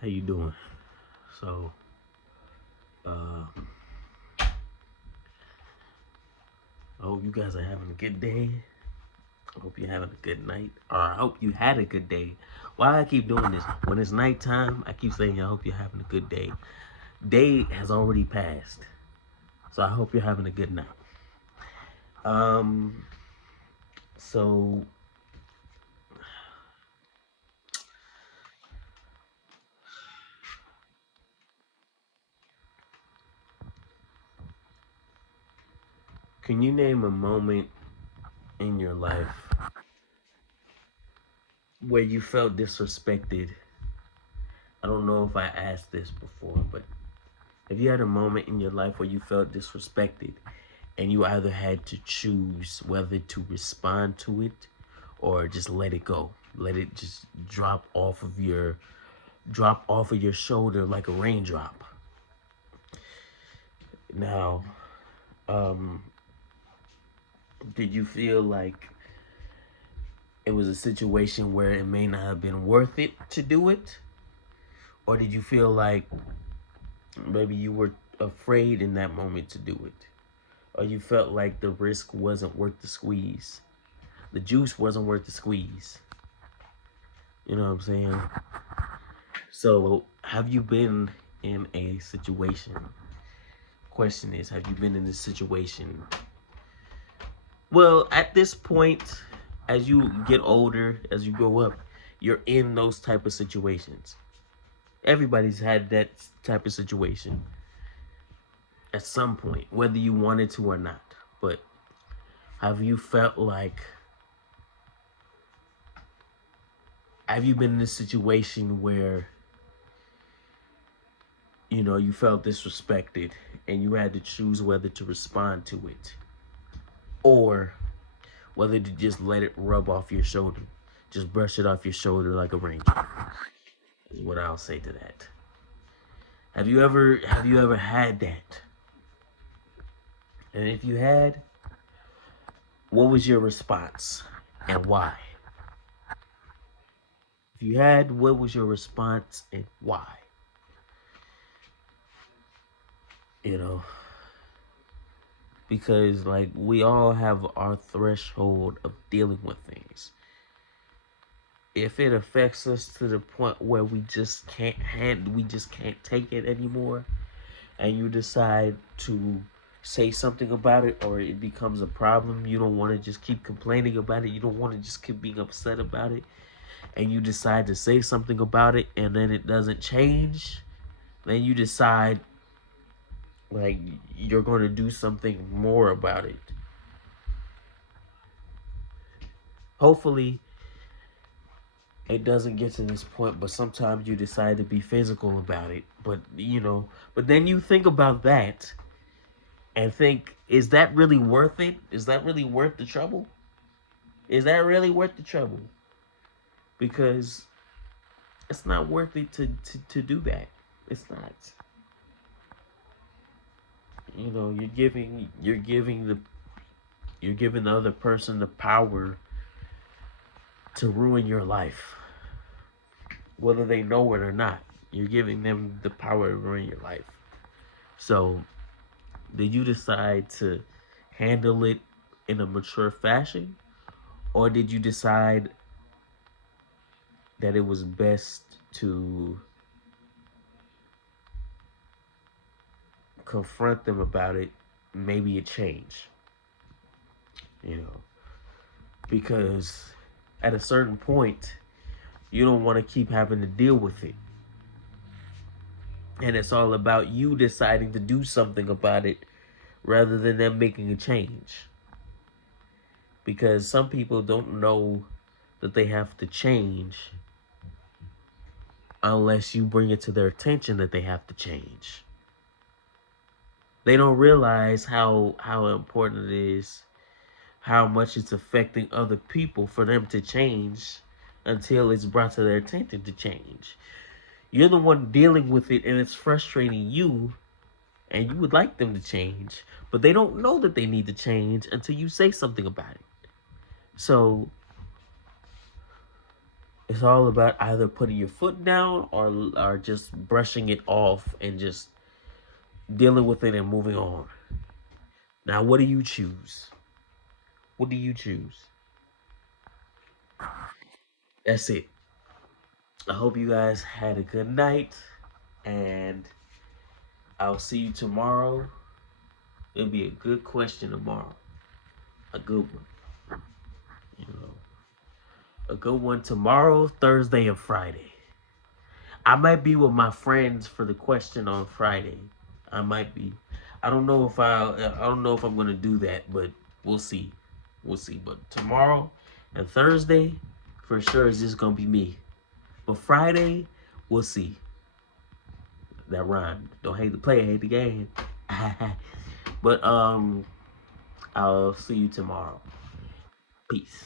How you doing? So, uh, I hope you guys are having a good day. I hope you're having a good night. Or I hope you had a good day. Why I keep doing this? When it's nighttime, I keep saying I hope you're having a good day. Day has already passed. So I hope you're having a good night. Um, so can you name a moment in your life where you felt disrespected? I don't know if I asked this before, but have you had a moment in your life where you felt disrespected and you either had to choose whether to respond to it or just let it go? Let it just drop off of your shoulder like a raindrop. Now, um, did you feel like it was a situation where it may not have been worth it to do it? Or did you feel like maybe you were afraid in that moment to do it? Or you felt like the risk wasn't worth the squeeze? The juice wasn't worth the squeeze. You know what I'm saying? So, have you been in a situation? Question is, have you been in this situation? Well, at this point, as you get older, as you grow up, you're in those type of situations. Everybody's had that type of situation at some point, whether you wanted to or not. But have you felt like, have you been in a situation where you felt disrespected and you had to choose whether to respond to it or whether to just let it rub off your shoulder, just brush it off your shoulder like a raindrop, is what I'll say to that. Have you ever had that? And if you had, what was your response and why? If you had, what was your response and why? You know, because like we all have our threshold of dealing with things. If it affects us to the point where we just can't take it anymore, and you decide to say something about it, or it becomes a problem, you don't want to just keep complaining about it, you don't want to just keep being upset about it, and you decide to say something about it, and then it doesn't change, then you decide like you're going to do something more about it. Hopefully it doesn't get to this point, but sometimes you decide to be physical about it. But then you think about that and think, is that really worth it? Is that really worth the trouble? Is that really worth the trouble? Because it's not worth it to do that. It's not. You're giving the other person the power to ruin your life, whether they know it or not. You're giving them the power to ruin your life. So, did you decide to handle it in a mature fashion, or did you decide that it was best to confront them about it, maybe it change? You know, because at a certain point, you don't want to keep having to deal with it. And it's all about you deciding to do something about it rather than them making a change. Because some people don't know that they have to change unless you bring it to their attention that they have to change. They don't realize how important it is, how much it's affecting other people for them to change until it's brought to their attention to change. You're the one dealing with it and it's frustrating you and you would like them to change, but they don't know that they need to change until you say something about it. So It's all about either putting your foot down or just brushing it off and just dealing with it and moving on. Now, what do you choose? What do you choose? That's it. I hope you guys had a good night, and I'll see you tomorrow. It'll be a good question tomorrow. A good one. You know, a good one tomorrow, Thursday, and Friday. I might be with my friends for the question on Friday. I might be. I don't know if I'm gonna do that, but we'll see. We'll see. But tomorrow and Thursday, for sure, is just gonna be me. But Friday, we'll see. That rhymed. Don't hate the player, hate the game. But I'll see you tomorrow. Peace.